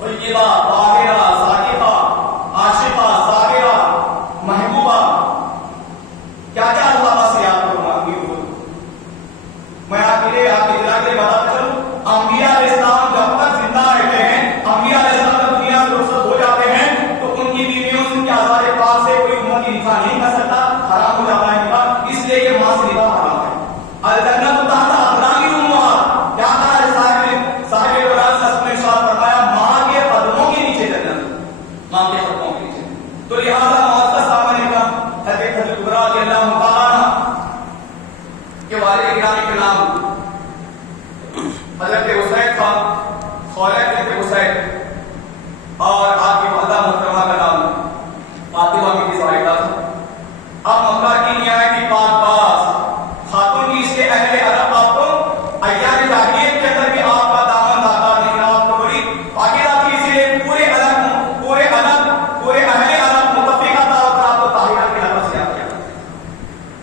طیبہ، طاہرہ، صادقہ، عاشقہ، صابرہ، محبوبہ، کیا کیا اللہ سے یاد کروں گی؟ میں آپ کے دلا کے بات کروں، انبیاء علیہ السلام جب تک زندہ رہتے ہیں، انبیاء علیہ السلام جب دنیا سے رخصت ہو جاتے ہیں تو ان کی بیویوں سے، ان کے آزاد پاک سے کوئی امت کی نکاح نہیں کر سکتا، حرام ہو جاتا ہے نکاح، اس لیے یہ ماں سے نکاح حرام ہے۔ الجنت تحت اقدام امہات، کیا کہا ہے صاحب قرآن نے ارشاد فرمایا، ماں کے قدموں کے نیچے جنت، ماں کے قدموں کے نیچے۔ تو لہذا معزز سامنے کا حضرت کبریٰ رضی اللہ تعالیٰ عنہ کے والد گرامی کے نام حضرت حسین تھا، خولید بنت حسین، اور آپ کی والدہ محترمہ کا نام فاطمہ بنت زاہدہ تھا۔ اب مکہ کی نہایت پاک باز خاتون کی اس کے اہل عرب آپ کو ایام جاہلیت کے اندر بھی آپ کا دامن داتا نہیں رہا، آپ کو بڑی فاقدہ تھی، اسی لیے پورے اہل عرب متفقہ طور پر آپ کو طاہرہ کے لفظ سے یاد کیا،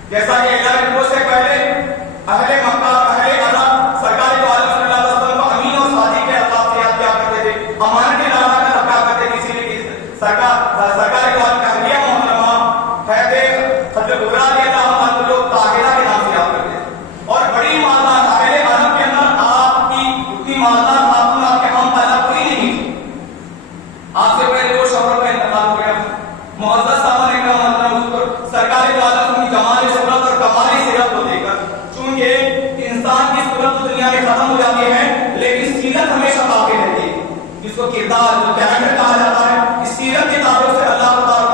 جیسا کہ اللہ نے سے پہلے اہل مکہ، اہل عرب سرکار دو عالم صلی اللہ علیہ وسلم کو امین اور صادق کے الفاظ سے یاد کیا کرتے تھے، امانت کے لانا کا رکھا کرتے تھے، اسی لیے سرکار دو عالم کا اہلیہ محترمہ حضرت کبریٰ رضی اللہ عنہ لوگ طاہرہ کے نام سے یاد کرتے تھے۔ اور بڑی مالدار اہل عرب کے اندر آپ کی اتنی مالدار خاتون آپ کے ہم پیدا کوئی نہیں تھی، آپ سے پہلے وہ شوہر کا انتقال ہو گیا۔ معزز سامنے کا مطلب سرکار دو عالم کی جمال شہرت اور کمال سیرت کو دیکھ کر، چونکہ انسان کی صورت تو دنیا میں ختم ہو جاتی ہے لیکن سیرت ہمیشہ باقی رہتی ہے، جس کو کردار جو کیریکٹر کہا جاتا ہے، اس سیرت کے تعلق سے اللہ تعالیٰ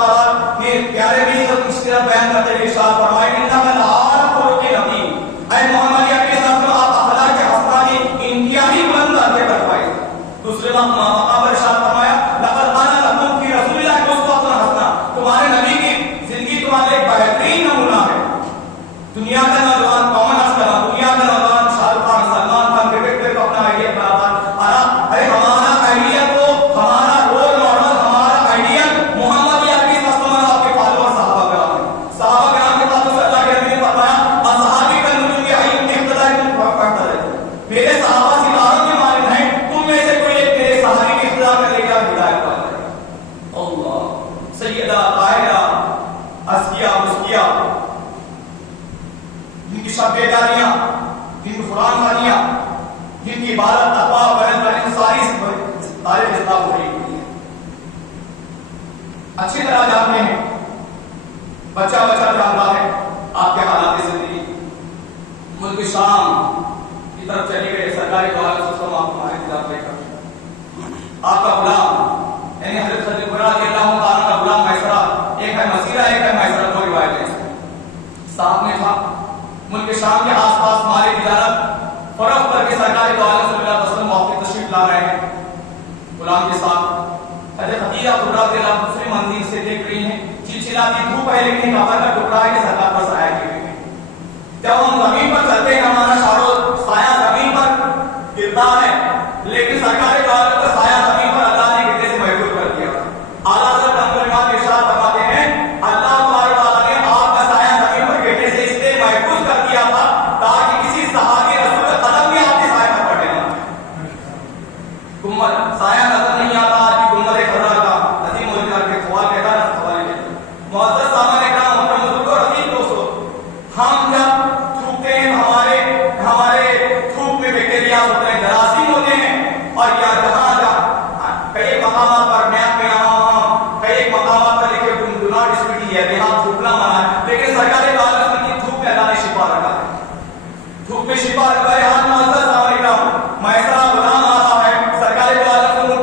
نے پیارے بھی اس سیرت بیان کرتے ہوئے ارشاد فرمایا، انک لعلی خلق عظیم، اے محمد کے ساتھ آپ اخلاق حسنہ کی انتہائی بلند درجے پر فائز۔ دوسرے مقام پر ارشاد فرمایا، لقد کان لکم فی رسول اللہ اسوۃ حسنہ، تمہارے نبی کی زندگی تمہارے ایک بہترین نمونہ ہے۔ دنیا کا نوجوان کون ہستا، دنیا کا نوجوان شاہ رخ خان، سلمان خان کے اپنا آئیڈیا بناتا، ارے ہمارا آئیڈیا تو ہمارا رول ماڈل، ہمارا آئیڈیا محمد عربی کسٹمر آپ کے فالوور صحابہ کرام ہیں، صحابہ کرام کے تعلق سے اللہ کے نبی نے فرمایا، اصحابی کا نجوم عین اقتداء پڑھتا ہے، میرے صحابہ ستاروں کے مانند ہیں، تم میں سے کوئی ایک میرے صحابی کی اقتداء کر لے گا، ہدایت پا جائے گا۔ اللہ سیدہ طاہرہ ازکیہ مزکیہ، جن کی شب بیداریاں، جن کی قرآن خوانیاں، جن کی عبادت تقویٰ پرہیزگاری ساری تاریخ اسلام بھری ہوئی ہے۔ اچھی طرح جانتے ہیں، بچہ جانتا ہے آپ کے حالات زندگی۔ ملک شام کی طرف چلی گئے سرکاری دو عالم صلی اللہ علیہ وسلم، آپ کا غلام یعنی حضرت کبریٰ رضی اللہ تعالیٰ کا غلام میسرہ، ایک ہے مسیرہ، ایک ہے میسرہ، دو روایتیں ساتھ میں تھا۔ ملک شام کے آس پاس مال تجارت فروخت کر کے سرکار دو عالم صلی اللہ علیہ وسلم واپس تشریف لا رہے ہیں غلام کے ساتھ۔ حضرت خدیجہ کبریٰ رضی اللہ دوسری منزل سے دیکھ رہی ہیں، چلچلاتی دھوپ ہے لیکن کعبہ کا ٹکڑا ہے کہ سرکار پر سایہ کیے ہوئے ہیں۔ جب ہم زمین پر چلتے ہیں ہمارا شارو سایہ زمین پر گرتا ہے، لیکن سرکار دو عالم کا سایہ زمین پر اللہ نے گرنے سے محفوظ کر دیا۔ اعلیٰ حضرت کے ارشاد فرماتے ہیں، اللہ تعالیٰ نے آپ کا سایہ زمین پر گرنے سے اس لیے محفوظ کر دیا تھا تاکہ کسی صحابی رسول کا قدم بھی آپ کے سایہ پر پڑے نہ۔ گنبد سایہ نظر نہیں آتا، آج کی گنبد خضرا کا عظیم الجلال کے خوال کہتا ہے، خوال کہتا ہے۔ معزز سامنے کرام، محترم بزرگوں اور عزیز دوستو، ہم جب تھوکتے ہیں ہمارے تھوک میں بیکٹیریا ہوتے ہیں، جراثیم ہوتے ہیں، اور یا جہاں کئی مقامات پر کئی مقامات پر لکھے ڈو ناٹ اسپیٹ ہے، یہاں تھوکنا منع ہے، لیکن سرکار دو عالم کی تھوک میں اللہ نے شفا رکھا ہے، تھوک میں شفا رکھا ہے۔ ہاتھ معزز سامنے کرام، میسرہ غلام آتا ہے، سرکار دو عالم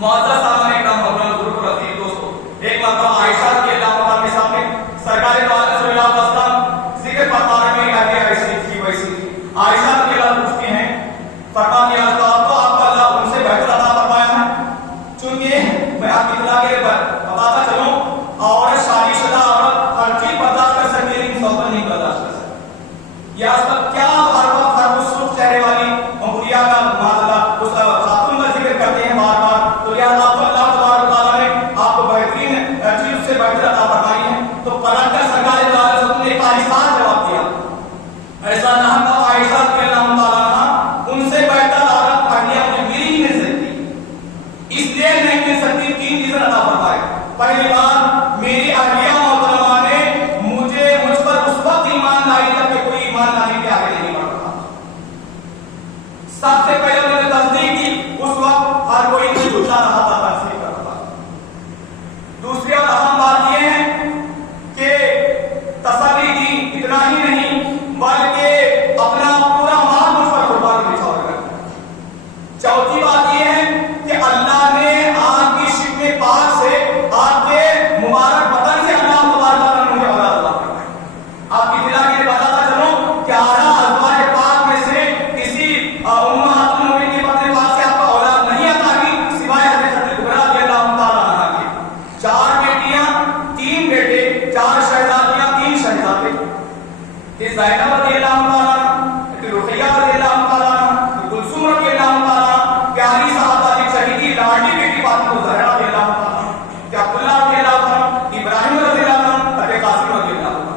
معزز سامنے اکرام محترم بزرگ اور عزیز دوستو، ایک مرتبہ عائشہ رضی اللہ عنہا کے سامنے سرکار دو عالم صلی اللہ علیہ وسلم ذکر فرما رہے ہیں کہ ایسی تھی ویسی تھی. عائشہ رضی اللہ پوچھتی ہیں، فرماتی ہیں تو آپ کو اللہ ان سے بہتر عطا فرمایا ہے، چونکہ میں آپ کی اطلاع کے بتاتا چلوں عورت شادی شدہ عورت ہر چیز برداشت کر سکتی ہے لیکن صحبت نہیں برداشت کر سکتی. یہ آج تک کیا ہر وقت ہر سرخ چہرے والی انگلیاں کا معاملہ اس خاتون کا ذکر کرتے ہیں بار بار، تو لہٰذا آپ کو اللہ تبارک تعالیٰ نے آپ کو بہترین چیز سے بہتر عطا فرمائی ہے. تو پلٹ کر سرکار دو عالم نے ایک عالیشان جواب دیا، ایسا نہ کہ عائشہ رضی اللہ تعالیٰ ان سے بہتر عورت اہلیہ مجھے میری ہی مل سکتی، اس لیے نہیں مل سکتی. تین چیزیں عطا فرمائے. پہلی بات، میری اہلیہ محترمہ نے مجھ پر اس وقت ایمان لائی جب کہ کوئی ایمان لانے کے آگے نہیں بڑھ رہا. سب سے پہلے انہوں نے تصدیق کی، اس وقت ہر کوئی مجھے جھوٹا رہا تھا، تصدیق کر رہا تھا. دوسری اور اہم بات یہ ہے کہ تسلی دی، اتنا ہی نہیں بلکہ اپنا پورا مال مجھ پر قربان بچھاؤ کر. چوتھی بات یہ ہے کہ اللہ نے آپ کی شکم پاک سے، آپ کے مبارک بدن سے اللہ تبارک تعالیٰ نے مجھے اولاد عطا فرمائی. آپ کی اطلاع کے لیے بتاتا چلوں کہ 11 ازواج پاک میں سے کسی امہات المومنین کے بدن پاک سے آپ کو اولاد نہیں عطا کی سوائے حضرت کبریٰ رضی اللہ تعالیٰ عنہا کے. 4 بیٹیاں 3 بیٹے، 4 شہزادیاں 3 شہزادے. یہ زینب رضی اللہ تعالیٰ عنہ، رقیہ رضی اللہ تعالیٰ عنہ، کلثوم رضی اللہ تعالیٰ عنہ، پیاری صحابہ کی شہیدی لاڈلی بیٹی فاطمہ زہرا رضی اللہ تعالیٰ عنہ، عبداللہ رضی اللہ تعالیٰ عنہ، ابراہیم رضی اللہ عنہ، ابی قاسم رضی اللہ عنہ.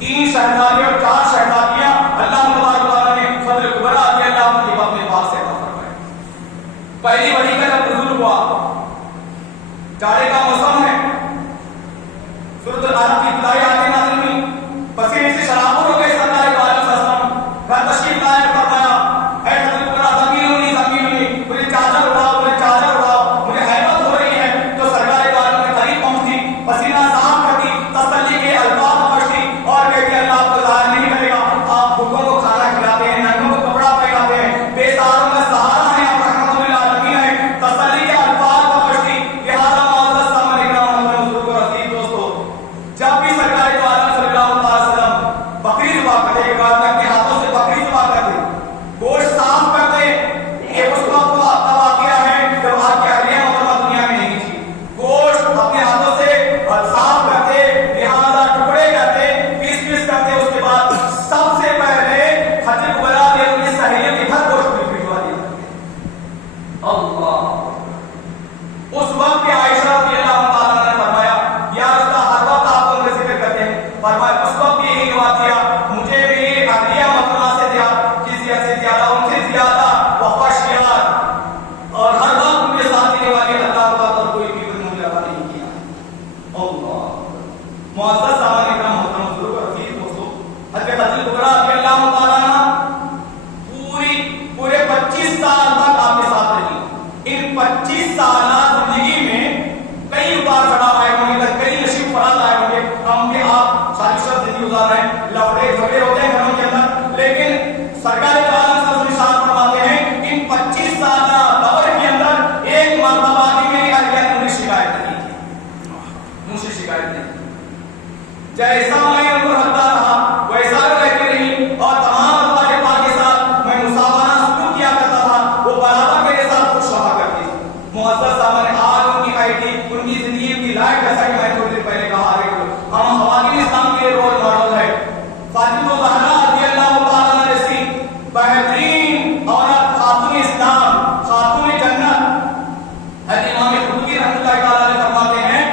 3 شہزادے اور 4 شہزادیاں اللہ تبارک تعالیٰ نے فضل کبریٰ رضی اللہ عنہ کے اپنے پاس سے عطا فرمائے. پہلی وحی کا جب نزول ہوا، جاڑے کا موسم ہے، سورۃ العلق کی ابتدائی آیتیں نازل ہوئیں، پسینے سے شرابور ہو گئے. سرکار دو عالم صلی اللہ علیہ وسلم گھر تشریف لائے، فرمایا اے حضرت کبریٰ زمینونی زمینونی، مجھے چادر اڑاؤ، مجھے چادر اڑاؤ، مجھے حیبت ہو رہی ہے. تو سرکار دو عالم کے قریب پہنچتی، پسینہ صاف کرتی، تسلی کے الفاظ پڑھتی اور کہتی اللہ آپ کو ظاہر نہیں کرے گا، آپ بھوکوں کو کھانا کھلاتے ہیں، ننگوں کو کپڑا پہناتے ہیں، بے سہاروں کا سہارا ہیں، آپ رحمت للعالمین ہیں. تسلی کے الفاظ پڑھتی. لہٰذا معزز سامنے اکرام محترم بزرگ اور عزیز دوستو، جب بھی سرکار دو عالم صلی اللہ علیہ وسلم بکری ذبح کرتے کے بعد اپنے ہاتھوں سے بکری ذبح کرتے، گوشت صاف کرتے، یہ اس وقت کا واقعہ ہے جب آپ کی اہلیہ محترمہ دنیا میں نہیں تھی. گوشت اپنے ہاتھوں سے صاف کرتے، لہٰذا ٹکڑے کرتے، پیس پیس کرتے. اس کے بعد سب سے پہلے حضرت کبریٰ نے اپنی سہیلیوں کے گھر گوشت بھجوا دیا. اللہ، اس وقت کے عائشہ رضی اللہ تعالیٰ نے فرمایا، یا رسول اللہ، ہر وقت آپ ان کا ذکر کرتے ہیں، فرمایا اس وقت یہی بات کیا، مجھے میری اہلیہ محترمہ سے زیادہ ان سے زیادہ وفاشیار اور ہر وقت ان کے ساتھ دینے والی اللہ کا اور کوئی بھی مجھے عطا نہیں کیا. اللہ. معزز سامنے اکرام محترم بزرگ اور عزیز دوستو، حضرت کبریٰ رضی اللہ تعالیٰ عنہ پورے 25 سال تک آپ کے ساتھ رہی. ان 25 سالہ زندگی میں کئی اتار چڑھاؤ آئے ہوں گے، کئی نشیب فرات آئے ہوں گے. ہم بھی آپ شادی شدہ زندگی گزار رہے ہیں، لفڑے جھگڑے ہوتے ہیں گھروں کے اندر، لیکن سرکار دو عالم صلی اللہ علیہ وسلم ارشاد فرماتے ہیں ان 25 سالہ دور کے اندر ایک مرتبہ بھی میری اہلیہ نے مجھے شکایت نہیں کی، مجھ سے شکایت نہیں کی. جیسا میں ان کو رکھتا رہا ویسا رہتی رہی، اور تمام ازواج پاک کے ساتھ میں مساوانہ سلوک کیا کرتا تھا، وہ برابر میرے ساتھ خوش رہا کرتی تھی. معزز سامنے آج ان کی آئی ٹی، ان کی زندگی، ان کی لائف، جیسا کہ میں نے تھوڑی دیر پہلے کہا ہے، ہم خواتین اسلام کے رول ماڈل ہے. فاطمہ زہرا رضی اللہ تعالیٰ عنہا جیسی بہترین عورت، خاتون اسلام، خاتون جنت. حضرت امام خطبی رحمۃ اللہ تعالیٰ علیہ فرماتے ہیں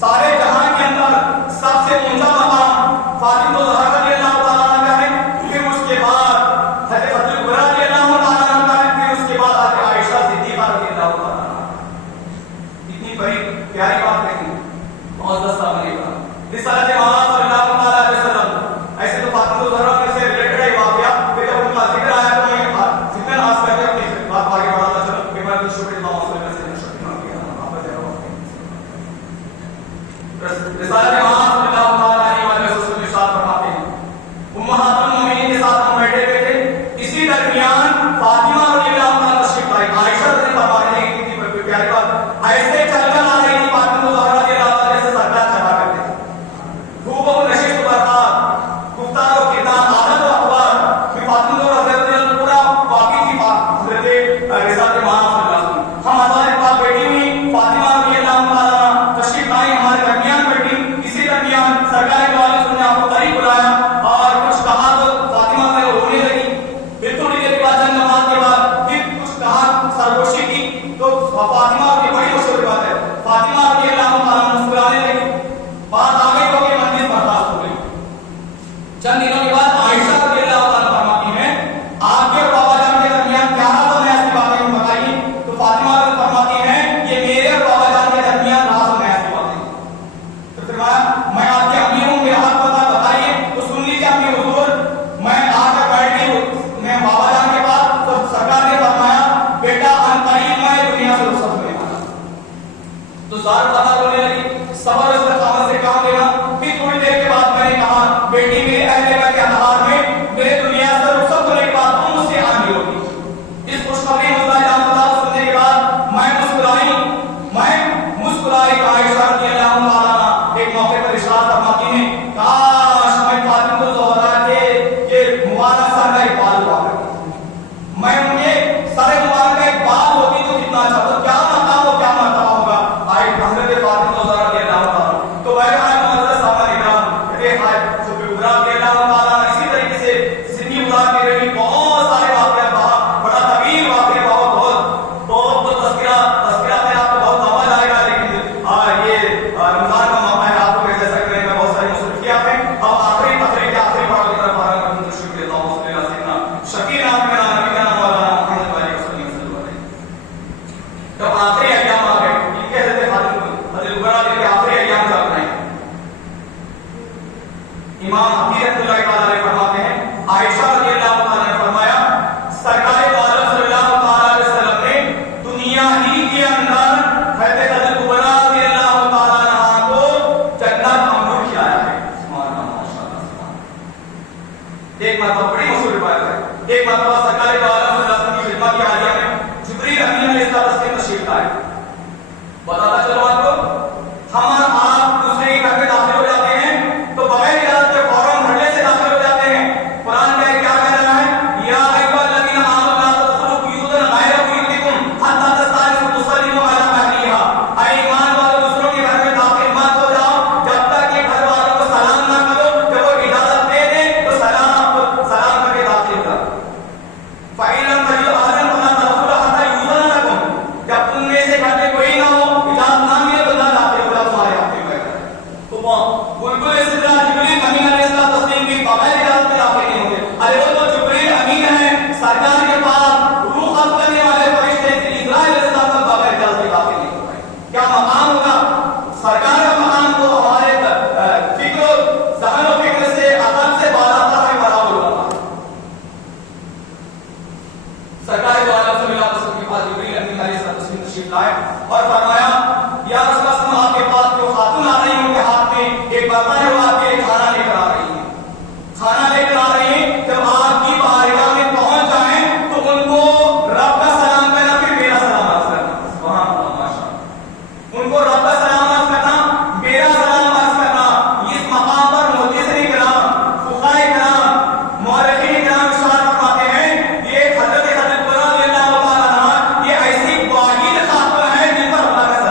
سارے جہاں کے اندر سب سے اونچا مقام فاطمہ زہرا رضی اللہ تعالیٰ عنہا کا ہے، پھر اس کے بعد حضرت کبریٰ رضی اللہ تعالیٰ عنہ کا ہے، پھر اس کے بعد حضرت عائشہ صدیقہ رضی اللہ تعالیٰ عنہ. اتنی بڑی پیاری بات نہیں. معزز سامنے اکرام، رسالت محمد صلی اللہ علیہ وسلم، ایسے تو فاطمہ زہرا سے ریلیٹڈ ہے واقعہ، پھر جب ان کا ذکر آیا تو میں ذکر خاص کر کے اپنی بات آگے بڑھاتا چلوں کہ میں کچھ چھوٹے محمد صلی اللہ علیہ وسلم شکریہ کیا. رسالت محمد صلی اللہ علیہ وسلم ارشاد فرماتے ہیں امہات المومنین کے ساتھ ہم بیٹھے ہوئے تھے، اسی درمیان فاطمہ رضی اللہ عنہا تشریف لائی. عائشہ رضی اللہ عنہا فاطمہ کی بڑی مشہور بات ہے، فاطمہ رضی اللہ تعالیٰ مسکرانے لگی، بات آگے تو کہ منزل برداشت ہو گئی۔ چند دنوں کے بعد عائشہ رضی اللہ تعالیٰ فرماتی ہیں آپ کے اور بابا جان کے درمیان کیا راز میں ایسی باتیں بتائی، تو فاطمہ فرماتی ہیں یہ میرے اور بابا جان کے درمیان راز میں ایسی باتیں۔ تو فرمایا میں آپ کی امی ہوں، میرا حق بتائیے، تو سن لیجیے اپنی حضور، میں آ کر بیٹھ گئی میں بابا جان کے پاس، تو سرکار نے فرمایا بیٹا ان قریب میں دنیا سے رخصت ہونے والا۔ تو زار پتہ رونے لگی، صبر اور استقامت سے کام لینا۔ پھر تھوڑی دیر کے بعد میں نے کہا بیٹی میرے اہل بیت کے انہار میں میرے دنیا سے رخصت ہونے کے بعد تم مجھ سے آنی ہوگی۔ اس خوشخبری سننے کے بعد میں مسکرائی عائشہ رضی اللہ تعالیٰ ایک موقع پر ارشاد فرماتی ہیں کاش میں فاطمہ الزہرا کے یہ مبارک سر کا ایک بال ہوا کرتی، میں ان کے سر مبارک کا ایک بال ہوتی تو کتنا اچھا ہوتا، کیا مقام ہو کیا مرتبہ ہوگا حضرت فاطمہ الزہرا رضی اللہ تعالیٰ۔ تو بہرحال معزز سامعین کرام، رضی اللہ تعالیٰ اسی طریقے سے زندگی گزارتی رہی، بہت سارے واقعات، بڑا طویل واقعہ، بہت تذکرہ میں آپ کو بہت سمجھ آئے گا، لیکن یہ رمضان کا موقع ہے، آپ کو جیسا کرنے کا بہت ساری مصروفیات ہیں۔ اب آخری تقریر کے آخری پڑاؤ کی طرف آ رہا ہوں، تشریف لیتا ہوں صلی اللہ علیہ وسلم شکیل نام کا نام نبی کا نام والا محمد علیہ وسلم۔ جب آخری ایام آ گئے، یہ کہتے تھے حضرت عمر کے آخری ایام چل رہے ہیں، امام حفیظ رحمۃ اللہ تعالیٰ علیہ فرماتے ہیں عائشہ رضی اللہ تعالیٰ نے فرمایا سرکار دو عالم صلی اللہ تعالیٰ علیہ وسلم نے دنیا ہی کے اندر حضرت عمر رضی اللہ تعالیٰ عنہ کو جنت انگور کھلایا ہے۔ سبحان اللہ، ماشاءاللہ، سبحان اللہ۔ ایک مرتبہ بڑی مشہور روایت ہے، ایک مرتبہ سرکار دو عالم صلی اللہ علیہ وسلم کی خدمت کی حاضریہ میں جبریل امین علیہ السلام تشریف لائے۔ بتاتا چلو آپ کو، ہم آپ دوسرے کے گھر میں داخل ہو جاتے ہیں تو بغیر اجازت کے فوراً محلے سے داخل ہو جاتے ہیں۔ قرآن کا کیا کہہ رہا ہے، یا ایھا الذین آمنوا لا تدخلوا بیوتا غیر بیوتکم حتی تستأنسوا وتسلموا علی اہلہا۔ اے ایمان والو دوسروں کے گھر میں داخل مت ہو جاؤ جب تک کہ گھر والوں کو سلام نہ کرو، جب وہ اجازت دے دیں تو سلام کر کے داخل کرو۔ فإن لم تجدوا أحدا فلا تدخلوا حتى يؤذن لكم۔ جب تم میں سے گھر میں کوئی نہ ہو، اجازت نہ ملے تو نہ داخل ہو جاؤ تمہارے ہاتھ میں۔ تو بالکل اسی طرح جبریل امین علیہ السلام تسلیم بھی بغیر اجازت کے داخل نہیں ہوں گے۔ ارے وہ تو جبریل امین ہے، سرکار کے پاس روح قبض کرنے والے فرشتے اسرائیل علیہ السلام کا بغیر اجازت کے داخل نہیں ہو گئے۔ کیا مقام ہوگا سرکار کا مقام، تو ہمارے فکر و ذہن و فکر سے عقل سے بالاتر ہے، برابر ہوگا۔ سرکار دو عالم صلی اللہ علیہ وسلم کے پاس جبریل امین علیہ السلام تشریف لائے اور فرمایا یا رسول اللہ آپ کے پاس جو خاتون آ رہی ہیں ان کے ہاتھ میں ایک برتن ہے، وہ آپ کے کھانا لے کر آ رہی ہیں، کھانا لے کر آ رہی ہیں۔ جب آپ کی بارگاہ میں پہنچ جائیں تو ان کو رب کا سلام کرنا، پھر میرا سلام عرض کرنا۔ سبحان اللہ، ماشاءاللہ۔ ان کو رب کا سلام عرض کرنا، میرا سلام عرض کرنا۔ اس مقام پر محدثین کرام، فقہاء کرام، مورخین کرام ارشاد فرماتے ہیں یہ حضرت عمر رضی اللہ تعالیٰ عنہ یہ ایسی واحد خاتون ہے جن پر اللہ کا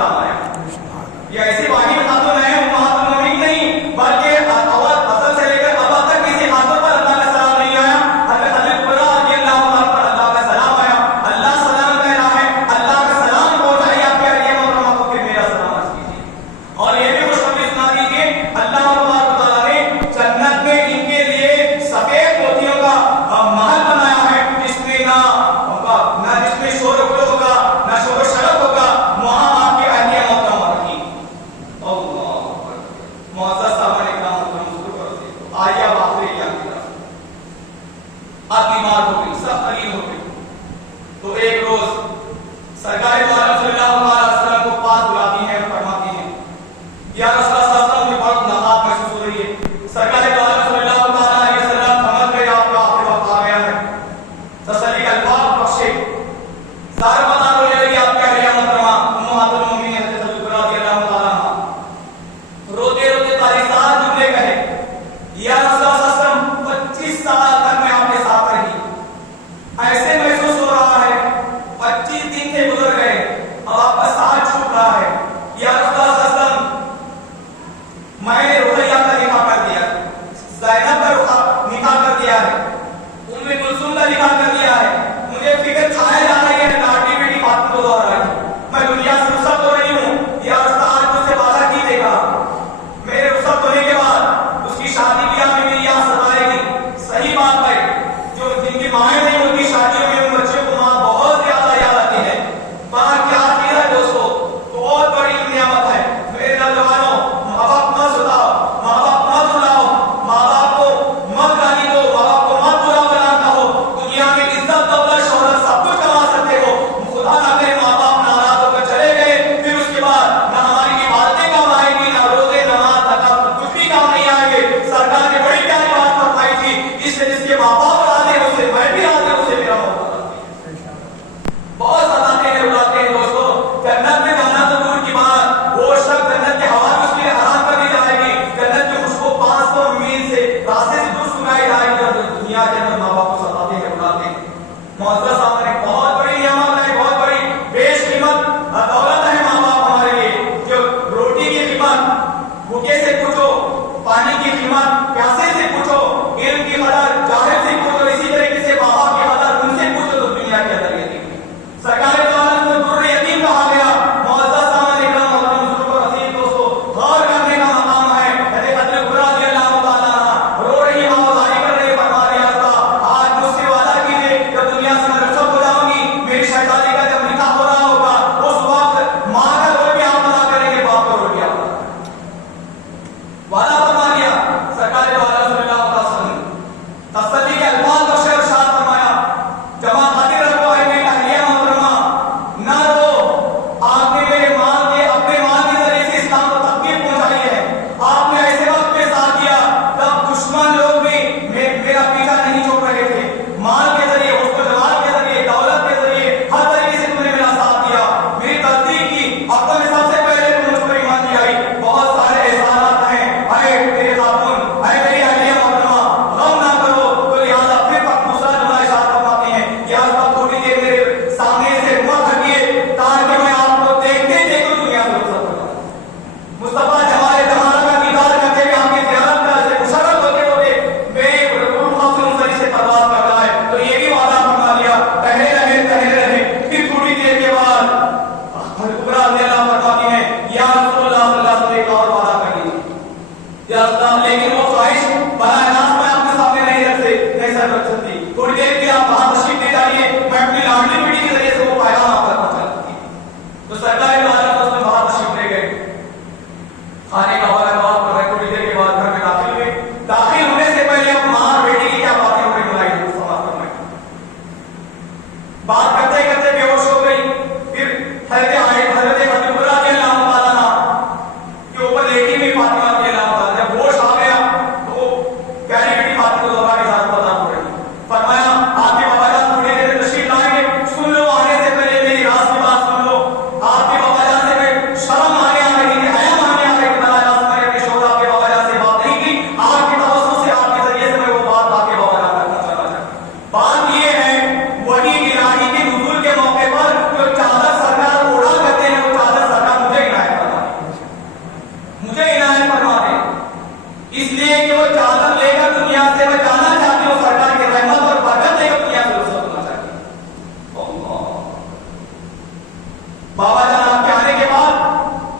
بابا جان آپ کے آنے کے بعد،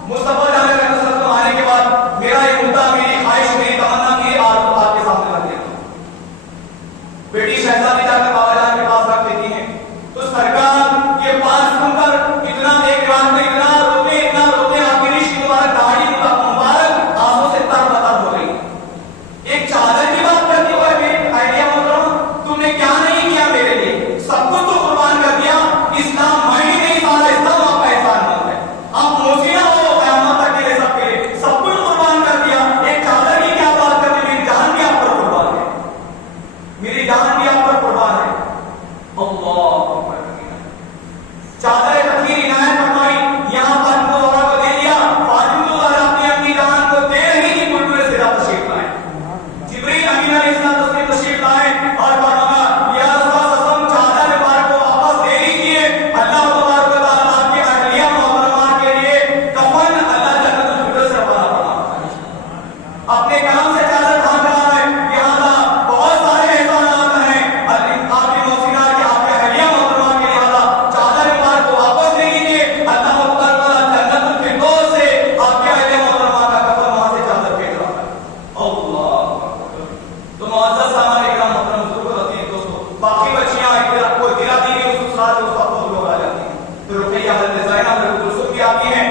مصطفیٰ جان علیہ السلام آنے کے بعد میرا یہ مدعا، میری خواہش، میری تمنا، میری آرزو آپ کے سامنے رکھ دیتا ہوں۔ بیٹی شہزادی جا کر بابا جان کے پاس رکھ دیتی ہیں تو سرکار یہ بات سن کر اتنا ایک رات میں اتنا روتے آپ کی رشت مبارک داڑھی مبارک آنسوں سے تر بتر ہو گئی۔ ایک چادر کی بات کرتے ہوئے میری آئیڈیا محترم، تم نے کیا نہیں کیا میرے لیے، سب کچھ تو قربان کر دیا، اسلام میں ہی نہیں، سارا اسلام آپ کا احسان مند ہے، آپ موسیٰ ہو قیامت تک کے لیے، سب کے لیے سب کچھ قربان کر دیا، ایک چادر کی کیا بات کرتے، میری جان بھی آپ پر قربان ہے، میری جان بھی آپ پر قربان ہے۔ اللہ اکبر، چادر تطہیر عنایت فرمائی، یہاں فاطمہ زہرا کو دے دیا، فاطمہ زہرا اپنی اپنی جان کو دے رہی تھی، بلبل سیدھا تشریف لائے، جبریل امین علیہ السلام تشریف لائے اور فرمایا یا رسول اللہ چادر مبارک کو واپس دے لیجیے، اللہ تبارک و تعالیٰ آپ کی اہلیہ محترمہ کے لیے کفن اللہ جنت الفردوس سے روانہ فرما، اپنے کلام سے چادر تھام رہا ہے، لہٰذا بہت سارے احسانات ہیں آپ کی موسیقار کے، آپ کے اہلیہ محترمہ کے، لہٰذا چادر مبارک کو واپس دے لیجیے، اللہ تبارک و تعالیٰ جنت الفردوس سے آپ کے اہلیہ محترمہ کا کفن وہاں سے چادر بھیج رہا ہے۔ اللہ تو معزز سامان اکرام محترم بزرگ عزیز دوستو، باقی بچیاں کو دلا دی گئی اس ساتھ اس وقت وہ لوگ آ جاتی ہیں، تو رقیہ حضرت زینب حضرت کلثوم بھی آتی ہیں،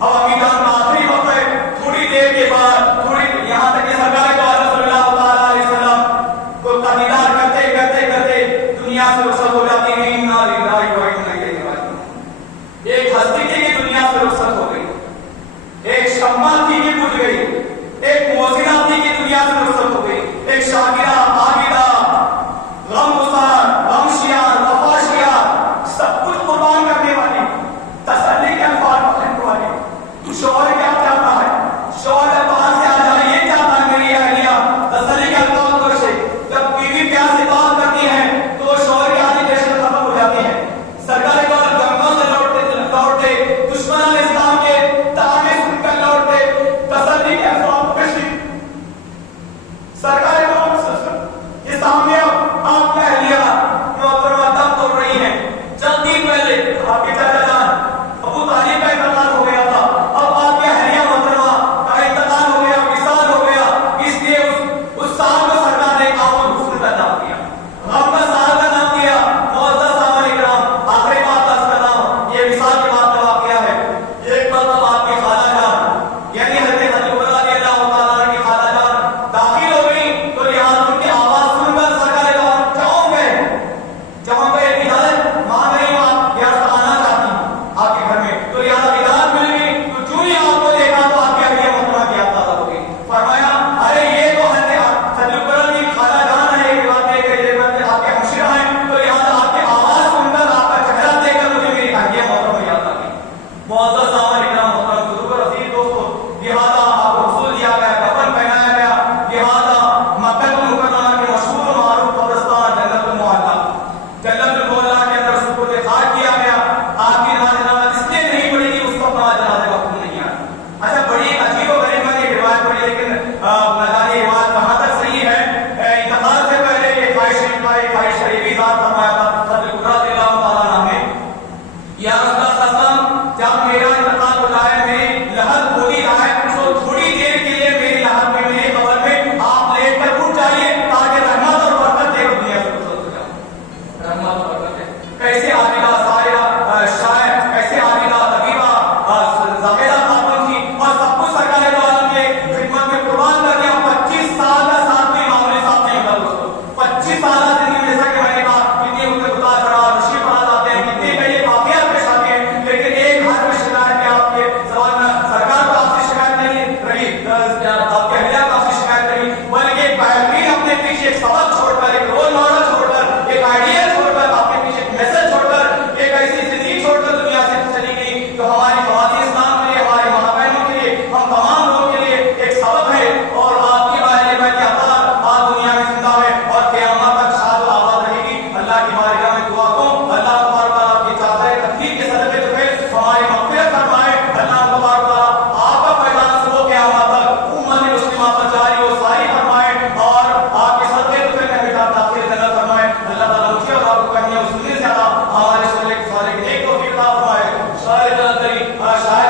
اب امی جان کا آخری وقت ہے، تھوڑی دیر کے بعد تھوڑی یہاں تک کہ سرکار کو صلی اللہ تعالیٰ علیہ وسلم کو دیدار کرتے کرتے کرتے دنیا سے رخصت ہو جاتی ہیں، انا للہ و انا الیہ راجعون۔ ایک ہستی تھی کہ دنیا سے رخصت ہو گئی، ایک شمع تھی کہ بجھ گئی، ایک موسیقہ تھی کہ دنیا سے رخصت ہو گئی، ایک شاکرہ عابدہ غم گسار غم شیار وفا شیار سب کچھ قربان کرنے والی، تسلی کے الفاظ پکڑنے والی۔ شوہر کیا چاہتا ہے، شوہر باہر سے آ جائے یہ چاہتا ہے میری اہلیہ، تسلی کے الفاظ پر سے جب بیوی پیار سے بات کرتی ہے تو شوہر کی آدھی دہشت ختم ہو جاتی ہے۔ سرکار کو جنگوں سے لوٹتے دشمنان اسلام کے تانے سن کر لوٹتے تسلی کے الفاظ پر سے سرکار کو یہ سامنے آپ کا اہلیہ محترمہ دم توڑ رہی ہیں، چند دن پہلے آپ کے چچا جان ابو طالب کا انتقال ہو گیا تھا، اب آپ کے اہلیہ محترمہ کا انتقال ہو گیا، وصال ہو گیا، اس لیے اس سال کو سرکار نے عام الحسن کا نام دیا، غم کا سال کا نام دیا۔ معزز سامان اکرام، آخری بات عرض کر رہا ہوں، یہ وصال کے بعد کا واقعہ ہے۔ ایک مرتبہ آپ کی خالہ جان یعنی حضرت عمر رضی اللہ تعالیٰ عنہ کی خالہ جان داخل ہو گئی تو لہٰذا ان کی آواز سن کر سرکار چونک گئے، جہاں پہ اجازت مانگ رہی ہوں آپ یا آنا چاہتی ہوں آپ کے گھر میں، تو لہٰذا اجازت مل گئی، تو جو ہی آپ کو دیکھا تو آپ کے اہلیہ محترمہ کی یاد تازہ ہو گئی، فرمایا ارے یہ تو حضرت عمر کی خالہ جان ہے، ایک بات آپ کے ہمشیرہ ہیں، تو لہٰذا آپ کی آواز سن کر آپ کا چہرہ دیکھ کر مجھے میری اہلیہ محترمہ یاد آ گئی۔ معزز سامان اکرام محترم بزرگ عزیز دوستو، لہٰذا آپ کو غسل دیا گیا، کفن پہنایا گیا، لہٰذا مکہ المکرمہ کے مشہور و معروف قبرستان جنت المعلیٰ کے اندر سپرد خاک کیا گیا۔ آپ کی نماز اس لیے نہیں پڑھی کہ اس کو اپنا جنازے کا حکم نہیں آیا۔ اچھا بڑی عجیب و غریب میں نے روایت پڑھی، لیکن نہ جانے یہ بات کہاں تک صحیح ہے۔ انتقال سے پہلے یہ خواہش شریفی ذات فرمایا تھا حضرت عمر رضی اللہ تعالیٰ عنہ نے، یا رسول اللہ صلی اللہ علیہ وسلم جب میرا انتقال ہو جائے، میری لحد کھولی جائے تو تھوڑی دیر کے لیے میری لحد میں میری قبر میں آپ لیٹ کر اٹھ جائیے تاکہ رحمت اور برکت دے دنیا سے رخصت ہو جاؤ۔ رحمت اور برکت ہے، کیسے عابدہ سائرہ شاعر، کیسے عابدہ طبیبہ زاہدہ خاتون تھی، اور سب کچھ سرکار دو عالم کے خدمت میں قربان کر دیا۔ 25 سال کا ساتھ میں معمولی ساتھ نہیں ہوتا دوستو، 25 سالہ زندگی جیسا کہ میں نے کہا کتنے ان کے اتار چڑھاؤ، نشیب آتے ہیں، کتنے کئی واقعات پیش آتے ہیں، لیکن ایک حرف شکایت شاعر